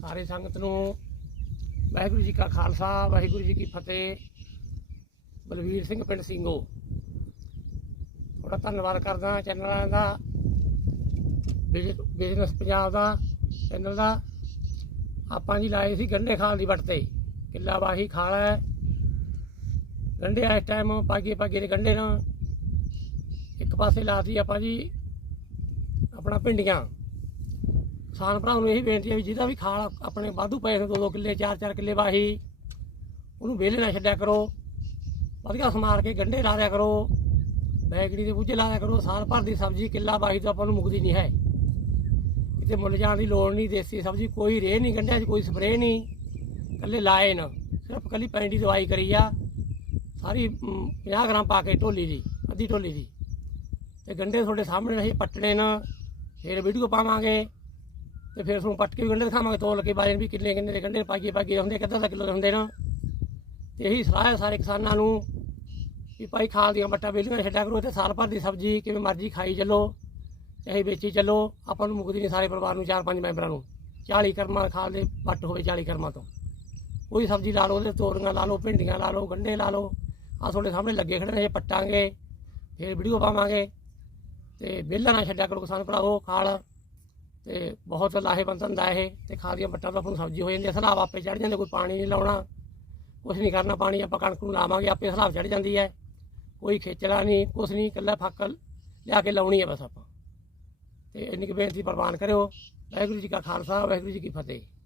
ਸਾਰੇ ਸੰਗਤ ਨੂੰ ਵਾਹਿਗੁਰੂ ਜੀ ਕਾ ਖਾਲਸਾ, ਵਾਹਿਗੁਰੂ ਜੀ ਕੀ ਫਤਿਹ। ਬਲਵੀਰ ਸਿੰਘ ਪਿੰਡ ਸਿੰਘੋ। ਥੋੜਾ ਧੰਨਵਾਦ ਕਰਦਾ ਚੈਨਲਾਂ ਦਾ ਬਿਜ- ਬਿਜ਼ਨਸ ਪੰਜਾਬ ਦਾ ਚੈਨਲ ਦਾ। ਆਪਾਂ ਜੀ ਲਾਏ ਸੀ ਗੰਡੇ ਖਾਲ ਦੀ ਵੱਟ ਤੇ। ਕਿੱਲਾ ਵਾਹੀ ਖਾਲ ਹੈ। ਗੰਡੇ ਇਸ ਟਾਈਮ ਪਾਗੇ ਪਾਗੇ ਦੇ ਗੰਡੇ ਨਾਲ। ਇੱਕ ਪਾਸੇ ਲਾਤੀ ਆਪਾਂ ਜੀ ਆਪਣਾ ਪਿੰਡੀਆਂ। ਕਿਸਾਨ ਭਰਾਵਾਂ ਨੂੰ ਇਹੀ ਬੇਨਤੀ ਹੈ ਵੀ ਜਿਹਦਾ ਵੀ ਖਾਲ ਆਪਣੇ ਵਾਧੂ ਪਏ ਨੇ 2-2 ਕਿੱਲੇ 4-4 ਕਿੱਲੇ ਵਾਹੀ ਉਹਨੂੰ ਵਿਹਲੇ ਨਾ ਛੱਡਿਆ ਕਰੋ। ਵਧੀਆ ਸਮਾਰ ਕੇ ਗੰਡੇ ਲਾ ਦਿਆ ਕਰੋ। ਬੈਗੜੀ ਦੇ ਬੂਝੇ ਲਾ ਦਿਆ ਕਰੋ। ਸਾਲ ਭਰ ਦੀ ਸਬਜ਼ੀ ਕਿੱਲਾ ਵਾਹੀ ਤੋਂ ਆਪਾਂ ਨੂੰ ਮੁਕਦੀ ਨਹੀਂ ਹੈ। ਕਿਤੇ ਮੁੱਲ ਜਾਣ ਦੀ ਲੋੜ ਨਹੀਂ ਦੇਸੀ ਸਬਜ਼ੀ ਕੋਈ ਰੇਹ ਨਹੀਂ ਗੰਢਿਆਂ 'ਚ ਕੋਈ ਸਪਰੇਅ ਨਹੀਂ। ਕੱਲੇ ਲਾਏ ਨਾ। ਸਿਰਫ ਕੱਲੀ ਪੈਂਡੀ ਦਵਾਈ ਕਰੀ ਆ। ਸਾਰੀ ਮ, 50 ਗ੍ਰਾਮ ਪਾ ਕੇ ਢੋਲੀ ਦੀ ਅੱਧੀ ਢੋਲੀ ਦੀ। ਤੇ ਗੰਡੇ ਤੁਹਾਡੇ ਸਾਹਮਣੇ ਅਸੀਂ ਪੱਟਣੇ ਨਾ। ਫਿਰ ਵੀਡੀਓ ਪਾਵਾਂਗੇ। ਤੇ ਫਿਰ ਤੁਹਾਨੂੰ ਪੱਟ ਕੇ ਵੀ ਗੰਢੇ ਦਿਖਾਵਾਂਗੇ, ਤੋਲ ਕੇ ਬਾਜਣ ਵੀ ਕਿੰਨੇ ਕਿੰਨੇ ਦੇ ਗੰਢੇ ਪਾਈਏ ਪਾਈਏ ਹੁੰਦੇ ਕਿੱਦਾਂ ਦਾ ਕਿਲੋ ਦੇ ਹੁੰਦੇ ਨਾ। ਤੇ ਇਹੀ ਸਲਾਹ ਹੈ ਸਾਰੇ ਕਿਸਾਨਾਂ ਨੂੰ ਵੀ ਭਾਈ ਖਾਲ ਦੀਆਂ ਬੱਟਾ ਵੇਲੀਆਂ ਛੱਡਿਆ ਕਰੋ ਤੇ ਸਾਲ ਭਰ ਦੀ ਸਬਜ਼ੀ, ਕਿਵੇਂ ਮਰਜ਼ੀ ਖਾਈ ਚੱਲੋ, ਚਾਹੇ ਵੇਚੀ ਚੱਲੋ, ਆਪਾਂ ਨੂੰ ਮੁਕਦੀ ਨਹੀਂ ਸਾਰੇ ਪਰਿਵਾਰ ਨੂੰ, ਚਾਰ ਪੰਜ ਮੈਂਬਰਾਂ ਨੂੰ। 40 ਕਰਮਾਂ ਖਾਲ ਦੇ ਵੱਟ ਹੋਵੇ 40 ਕਰਮਾਂ ਤੋਂ। ਕੋਈ ਸਬਜ਼ੀ ਲਾ ਲਓ, ਉਹਦੇ ਤੋਰੀਆਂ ਲਾ ਲਓ, ਭਿੰਡੀਆਂ ਲਾ ਲਓ, ਗੰਢੇ ਲਾ ਲਓ ਆ ਤੁਹਾਡੇ ਸਾਹਮਣੇ ਲੱਗੇ ਖੜੇ ਨੇ, ਇਹ ਪੱਟਾਂਗੇ, ਫਿਰ ਵੀਡੀਓ ਪਾਵਾਂਗੇ। ਤੇ ਵਿਹਲਾ ਨਾ ਛੱਡਿਆ ਕਰੋ ਕਿਸਾਨ ਭਰਾਵੋ, ਖਾਲ। ਤੇ ਬਹੁਤ ਲਾਹੇਵੰਦ ਹੁੰਦਾ ਇਹ, ਤੇ ਖਾਲ ਦੀਆਂ ਬੱਟਾਂ ਤੋਂ ਆਪਾਂ ਨੂੰ ਸਬਜ਼ੀ ਹੋ ਜਾਂਦੀ ਹੈ ਸਲਾਬ ਆਪੇ ਚੜ ਜਾਂਦੇ, ਕੋਈ ਪਾਣੀ ਨਹੀਂ ਲਾਉਣਾ, ਕੁਛ ਨਹੀਂ ਕਰਨਾ, ਪਾਣੀ ਆਪਾਂ ਕਣਕ ਨੂੰ ਲਾਵਾਂਗੇ, ਆਪੇ ਸਲਾਬ ਚੜ ਜਾਂਦੀ ਹੈ। ਕੋਈ ਖੇਚਲਾ ਨਹੀਂ, ਕੁਛ ਨਹੀਂ, ਇਕੱਲਾ ਫੱਕ ਲਿਆ ਕੇ ਲਾਉਣੀ ਹੈ ਬਸ ਆਪਾਂ। ਤੇ ਇੰਨੀ ਕੁ ਬੇਨਤੀ ਪ੍ਰਵਾਨ ਕਰਿਓ, ਵਾਹਿਗੁਰੂ ਜੀ ਕਾ ਖਾਲਸਾ, ਵਾਹਿਗੁਰੂ ਜੀ ਕੀ ਫਤਿਹ।